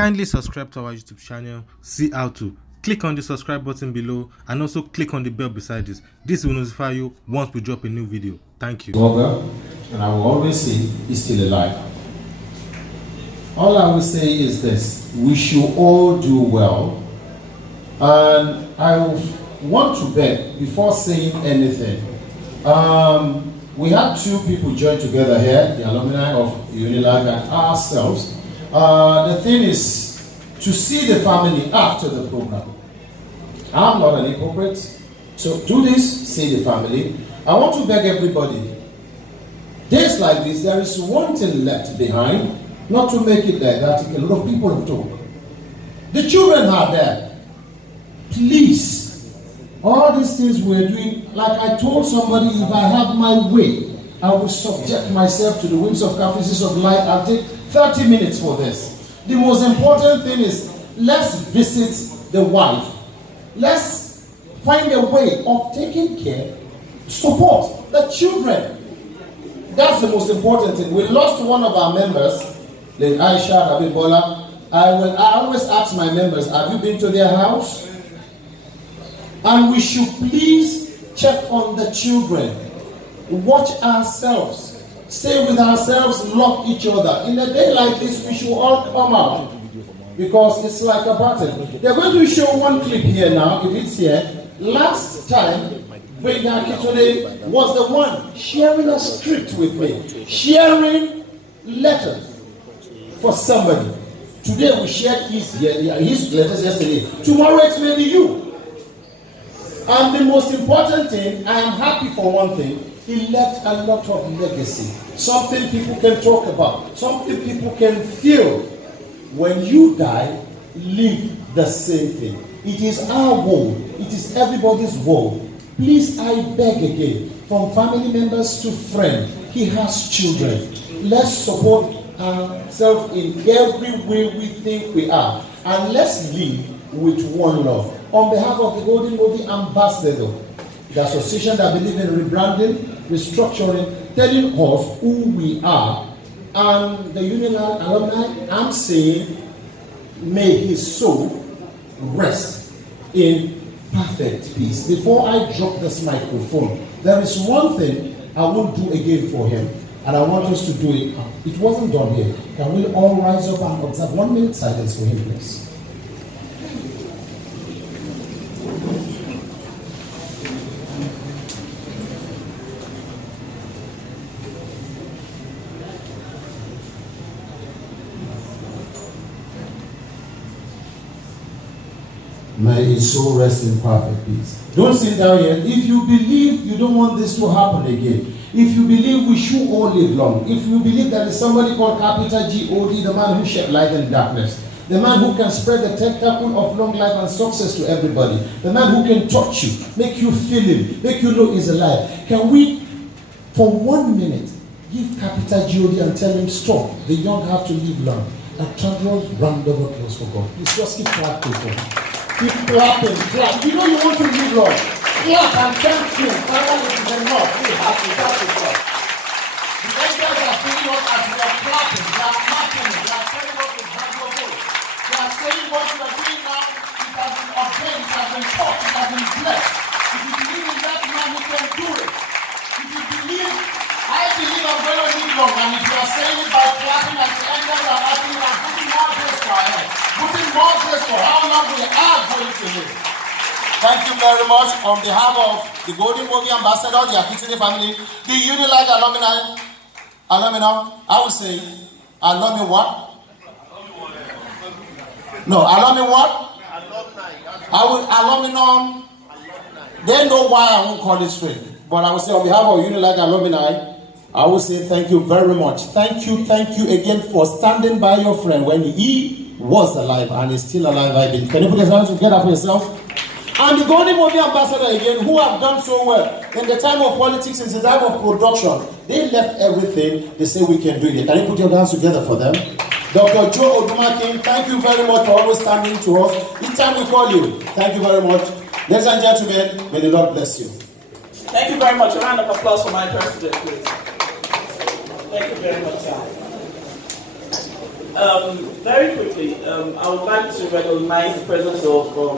Kindly subscribe to our YouTube channel, see how to. Click on the subscribe button below and also click on the bell beside this. This will notify you once we drop a new video. Thank you. And I will always say he's still alive. All I will say is this: we should all do well. And I want to beg before saying anything. We have two people joined together here, the alumni of Unilag and ourselves. The thing is to see the family after the program. I'm not an hypocrite, so do this, see the family. I want to beg everybody, days like this, there is one thing left behind, not to make it didactic. A lot of people have told. The children are there. Please, all these things we're doing, like I told somebody, if I have my way, I will subject myself to the whims of caprices of life. I'll take 30 minutes for this. The most important thing is, let's visit the wife. Let's find a way of taking care, support the children. That's the most important thing. We lost one of our members, the Aisha Abibola. I always ask my members, have you been to their house? And we should please check on the children. Watch ourselves. Stay with ourselves, love each other. In a day like this, we should all come out. Because it's like a battle. They're going to show one clip here now, if it's here. Last time, Akitole was the one sharing a script with me. Sharing letters for somebody. Today we shared his letters yesterday. Tomorrow it may be you. And the most important thing, I am happy for one thing, he left a lot of legacy. Something people can talk about. Something people can feel. When you die, leave the same thing. It is our world. It is everybody's world. Please, I beg again, from family members to friends, he has children. Let's support ourselves in every way we think we are. And let's live with one love. On behalf of the Golden Movie Ambassador, the association that believes in rebranding, restructuring, telling us who we are, and the Union alumni, I'm saying, may his soul rest in perfect peace. Before I drop this microphone, there is one thing I will do again for him, and I want us to do it. It wasn't done here. Can we all rise up and observe 1 minute silence for him, please? May his soul rest in perfect peace. Don't sit down here. If you believe you don't want this to happen again, if you believe we should all live long, if you believe there is somebody called capital G-O-D, the man who shed light in darkness, the man who can spread the tentacle of long life and success to everybody, the man who can touch you, make you feel him, make you know he's alive, can we, for 1 minute, give capital G-O-D and tell him, stop, the young have to live long. A thunderous round of applause for God. Please just keep clapping for him. Keep clapping, clap. You know you want to live long. Clap and thank you. Father, it is enough. We have to clap it up. The angels are feeling us as we are clapping. They are clapping. They are telling us to have your voice. They are saying what you are doing now, it has been ordained, it has been taught, it has been blessed. If you believe in that man, you can do it. If you believe, I believe I'm going to live long. And if you are saying it by clapping, like the angels are asking, you are putting more grace for our head. Putting more grace for how long we are going to live. Thank you very much. On behalf of the Golden Movie Ambassador, the Akitole family, the Unilag alumni, I will say, alumni what? No, alumni what? I will alumni. They know why I won't call it straight. But I will say on behalf of Unilag alumni, I will say thank you very much. Thank you again for standing by your friend when he was alive and is still alive, I believe. Can you put your hands together for yourself? And the Golden Movie Ambassador again, who have done so well in the time of politics, in the time of production. They left everything. They say we can do it. Can you put your hands together for them? Dr. Joe Odumakin, thank you very much for always standing to us. Each time we call you, thank you very much. Ladies and gentlemen, may the Lord bless you. Thank you very much. A round of applause for my president, please. Thank you very much, sir. Very quickly, I would like to recognize the presence of